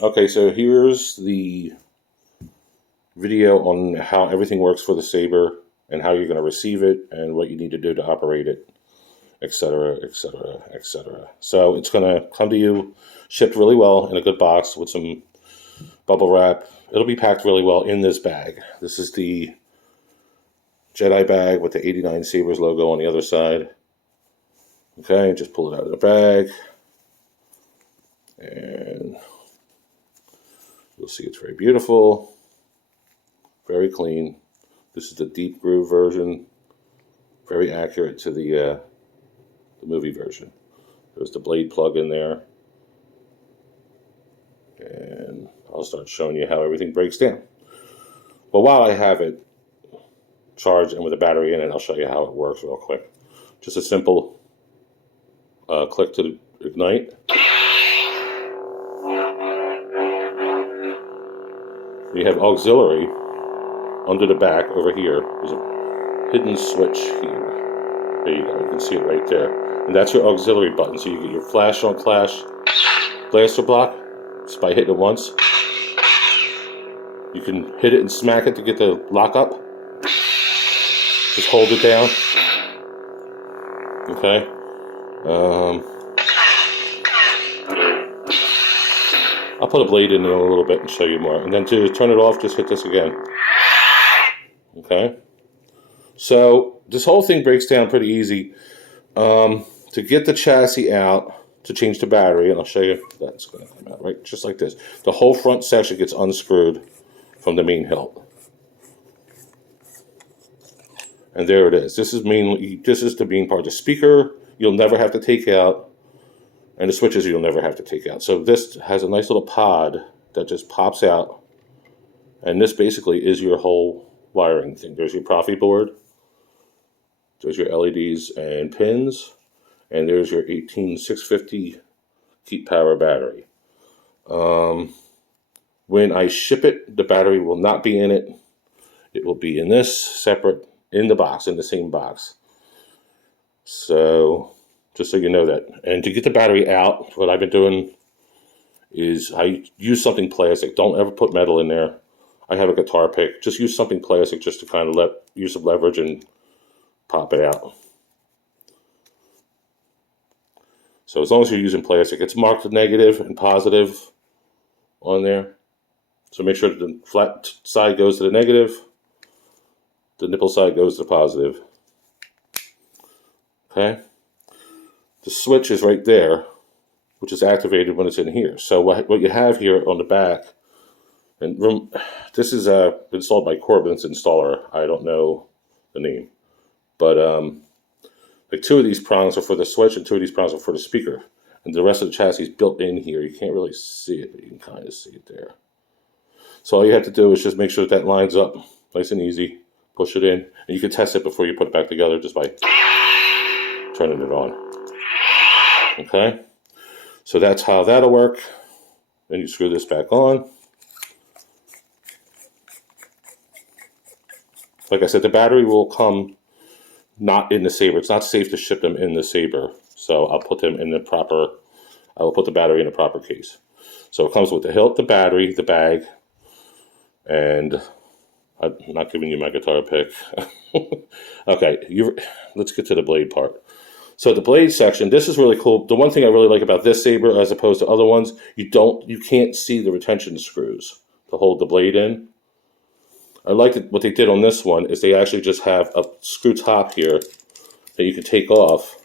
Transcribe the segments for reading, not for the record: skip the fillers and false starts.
Okay, so here's the video on how everything works for the Saber and how you're going to receive it and what you need to do to operate it, etc., etc., etc. So it's going to come to you shipped really well in a good box with some bubble wrap. It'll be packed really well in this bag. This is the Jedi bag with the 89 Sabres logo on the other side. Okay, just pull it out of the bag. And you'll see it's very beautiful. Very clean. This is the deep groove version. Very accurate to the movie version. There's the blade plug in there. And I'll start showing you how everything breaks down. But while I have it charged and with a battery in it, I'll show you how it works real quick. Just a simple click to ignite. You have auxiliary under the back over here. There's a hidden switch here. There you go. You can see it right there. And that's your auxiliary button. So you get your flash on flash blaster block just by hitting it once. You can hit it and smack it to get the lock up. Just hold it down. Okay. I'll put a blade in a little bit and show you more. And then to turn it off, just hit this again. Okay. So this whole thing breaks down pretty easy. To get the chassis out, to change the battery, and I'll show you that's going to come out right just like this. The whole front section gets unscrewed from the main hilt. And there it is. This is the main part. The speaker you'll never have to take out, and the switches you'll never have to take out. So this has a nice little pod that just pops out, and this basically is your whole wiring thing. There's your Profi board, there's your LEDs and pins, and there's your 18650 keep power battery. When I ship it, the battery will not be in it. It will be in this separate, in the box, in the same box. So just so you know that. And to get the battery out, what I've been doing is I use something plastic. Don't ever put metal in there. I have a guitar pick. Just use something plastic just to kind of use some leverage and pop it out. So as long as you're using plastic, it's marked negative and positive on there. So make sure that the flat side goes to the negative, the nipple side goes to the positive. Okay. The switch is right there, which is activated when it's in here. So what you have here on the back, and this is installed by Corbin's installer. I don't know the name, but like 2 of these prongs are for the switch and 2 of these prongs are for the speaker. And the rest of the chassis is built in here. You can't really see it, but you can kind of see it there. So all you have to do is just make sure that lines up nice and easy. Push it in, and you can test it before you put it back together just by turning it on. Okay, so that's how that'll work. Then you screw this back on. Like I said, the battery will come not in the Saber. It's not safe to ship them in the Saber, so I'll put them in the proper. I will put the battery in the proper case. So it comes with the hilt, the battery, the bag, and I'm not giving you my guitar pick. Okay, let's get to the blade part. So the blade section, this is really cool. The one thing I really like about this Saber as opposed to other ones, you can't see the retention screws to hold the blade in. I like what they did on this one is they actually just have a screw top here that you can take off.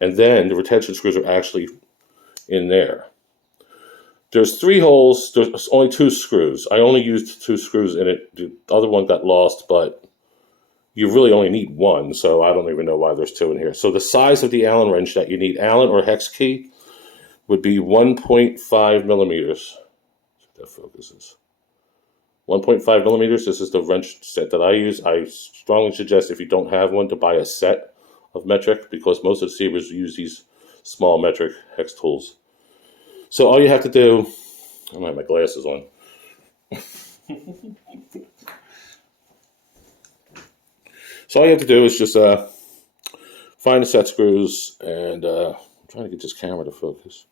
And then the retention screws are actually in there. There's 3 holes. There's only 2 screws. I only used 2 screws in it. The other one got lost, but you really only need 1, so I don't even know why there's 2 in here. So the size of the Allen wrench that you need, Allen or hex key, would be 1.5 millimeters. That focuses. 1.5 millimeters. This is the wrench set that I use. I strongly suggest if you don't have one to buy a set of metric because most of the Sabres use these small metric hex tools. So all you have to do, I don't have my glasses on. So all you have to do is just find the set screws, and I'm trying to get this camera to focus.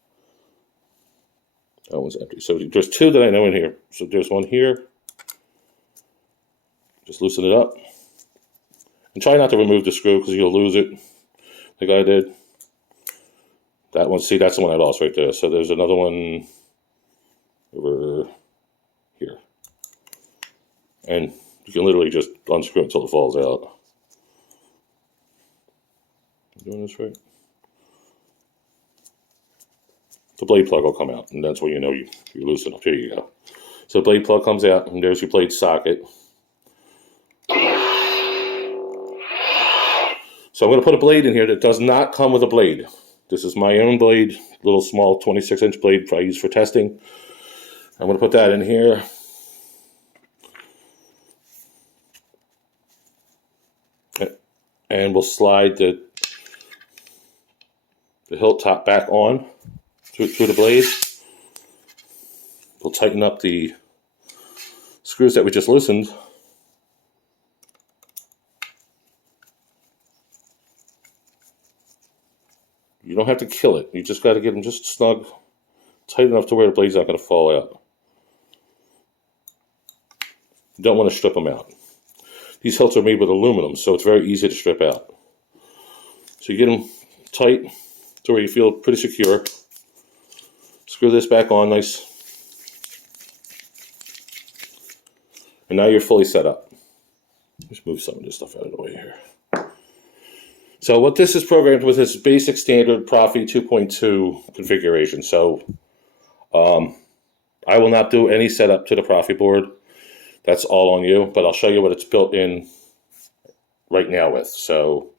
That one's empty. So there's two that I know in here. So there's one here. Just loosen it up. And try not to remove the screw because you'll lose it, like I did. That one, see, that's the one I lost right there. So there's another one over here. And you can literally just unscrew it until it falls out. Am I doing this right? The blade plug will come out, and that's when you know you loosen up. Here you go. So the blade plug comes out, and there's your blade socket. So I'm going to put a blade in here that does not come with a blade. This is my own blade, little small 26-inch blade I use for testing. I'm going to put that in here. And we'll slide the hilt top back on through the blade. We'll tighten up the screws that we just loosened. You don't have to kill it. You just got to get them just snug, tight enough to where the blade's not going to fall out. You don't want to strip them out. These hilts are made with aluminum, so it's very easy to strip out. So you get them tight to where you feel pretty secure. Screw this back on nice. And now you're fully set up. Let's move some of this stuff out of the way here. So what this is programmed with is basic standard Profi 2.2 configuration. So I will not do any setup to the Profi board. That's all on you, but I'll show you what it's built in right now with. So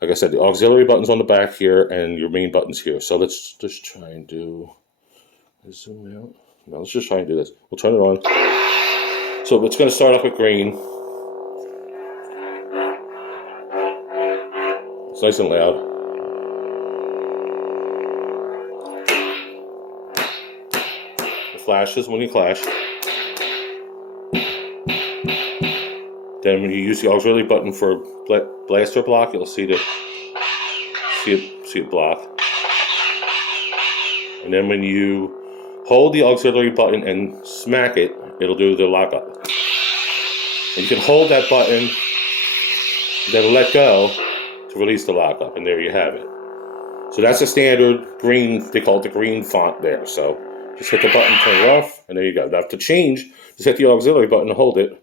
like I said, the auxiliary button's on the back here and your main button's here. So let's just try and do, zoom out. No, let's just try and do this. We'll turn it on. So it's going to start off with green. It's nice and loud. It flashes when you clash. Then when you use the auxiliary button for blaster block, you'll see it block. And then when you hold the auxiliary button and smack it, it'll do the lockup. And you can hold that button, then let go to release the lockup, and there you have it. So that's a standard green, they call it the green font there. So just hit the button, turn it off, and there you go. Now to change, just hit the auxiliary button and hold it.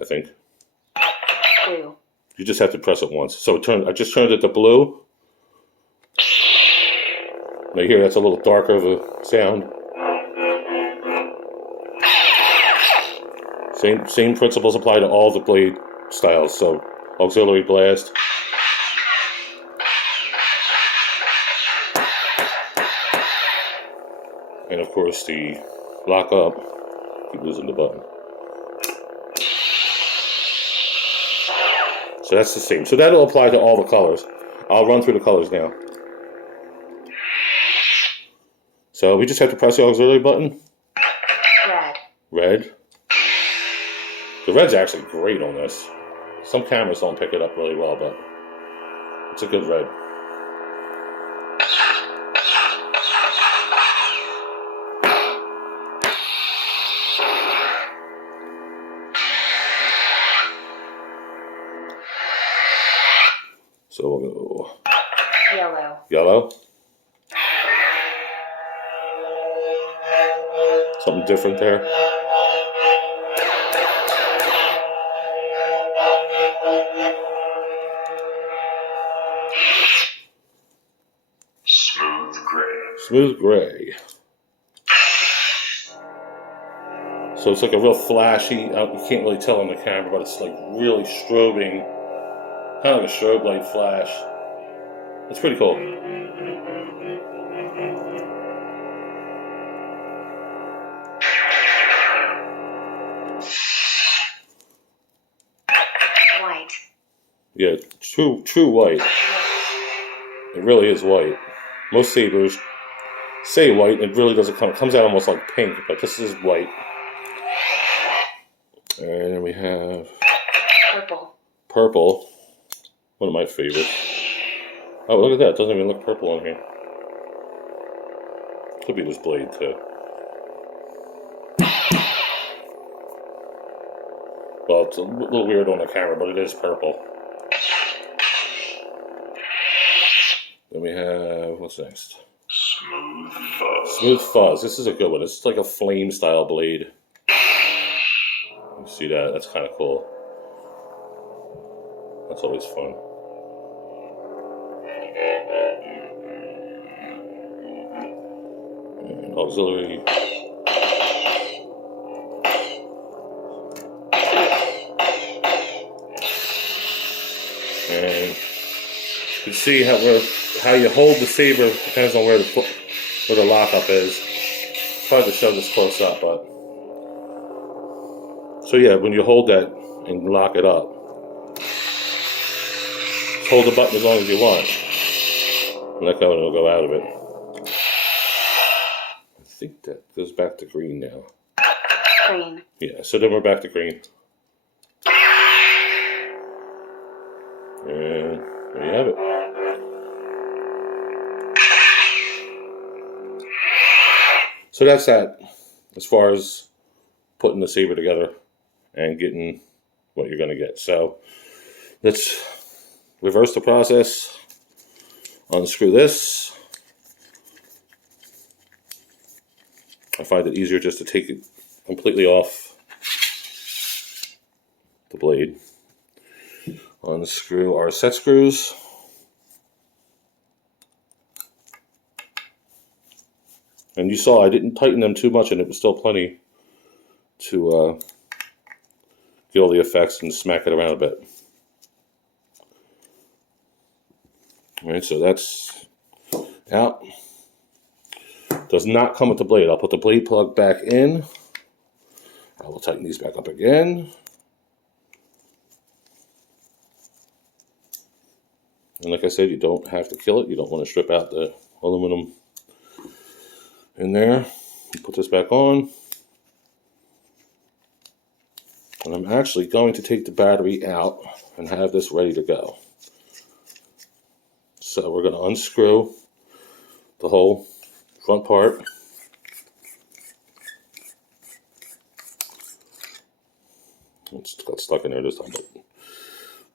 I think. Blue. You just have to press it once. So I just turned it to blue. Now here, that's a little darker of a sound. Same principles apply to all the blade styles. So auxiliary blast. And of course the lock up. Keep losing the button. So that's the same. So that'll apply to all the colors. I'll run through the colors now. So we just have to press the auxiliary button. Red. Red. The red's actually great on this. Some cameras don't pick it up really well, but it's a good red. So we'll go yellow. Yellow. Something different there. Smooth gray. Smooth gray. So it's like a real flashy, you can't really tell on the camera, but it's like really strobing. Kind of like a strobe light flash. It's pretty cool. White. Yeah, true white. It really is white. Most sabers say white. It really doesn't come. It comes out almost like pink, but this is white. And then we have purple. Purple. One of my favorites. Oh, look at that. It doesn't even look purple on here. Could be this blade too. Well, it's a little weird on the camera, but it is purple. Then we have, what's next? Smooth Fuzz. Smooth Fuzz. This is a good one. It's like a flame style blade. You see that? That's kind of cool. That's always fun. And auxiliary. And you can see how you hold the saber depends on where the lockup is. It's hard to show this close up, but so yeah, when you hold that and lock it up, just hold the button as long as you want. And that will go out of it. I think that goes back to green now. Green. Yeah, so then we're back to green. And there you have it. So that's that as far as putting the saber together and getting what you're going to get. So let's reverse the process. Unscrew this. I find it easier just to take it completely off the blade. Unscrew our set screws. And you saw I didn't tighten them too much, and it was still plenty to get all the effects and smack it around a bit. All right, so that's out. Does not come with the blade. I'll put the blade plug back in. I will tighten these back up again. And like I said, you don't have to kill it. You don't want to strip out the aluminum in there. Put this back on. And I'm actually going to take the battery out and have this ready to go. So we're going to unscrew the whole front part. It's got stuck in there this time, but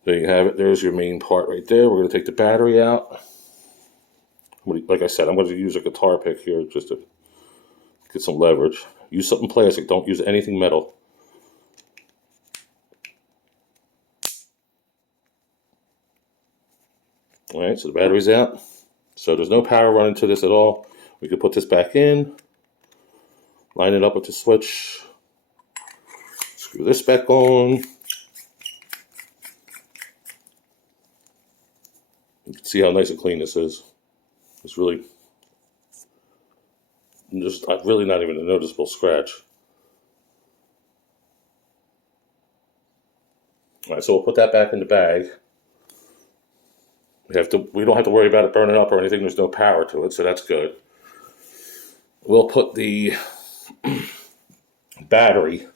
there you have it. There's your main part right there. We're going to take the battery out. Like I said, I'm going to use a guitar pick here just to get some leverage. Use something plastic. Don't use anything metal. All right, so the battery's out. So there's no power running to this at all. We could put this back in, line it up with the switch, screw this back on. You can see how nice and clean this is. It's really not even a noticeable scratch. All right, so we'll put that back in the bag. We don't have to worry about it burning up or anything. There's no power to it, so that's good. We'll put the battery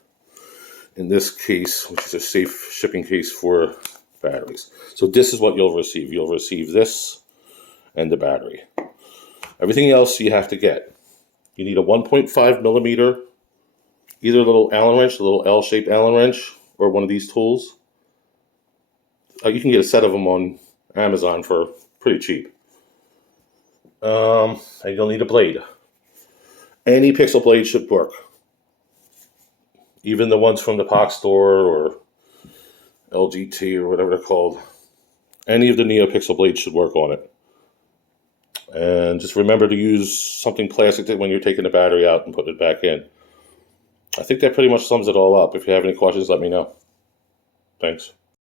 in this case, which is a safe shipping case for batteries. So this is what you'll receive. You'll receive this and the battery. Everything else you have to get. You need a 1.5 millimeter, either a little Allen wrench, a little L-shaped Allen wrench, or one of these tools. You can get a set of them on Amazon for pretty cheap. And you'll need a blade. Any pixel blade should work. Even the ones from the POC store or LGT or whatever they're called. Any of the NeoPixel blades should work on it. And just remember to use something plastic when you're taking the battery out and putting it back in. I think that pretty much sums it all up. If you have any questions, let me know. Thanks.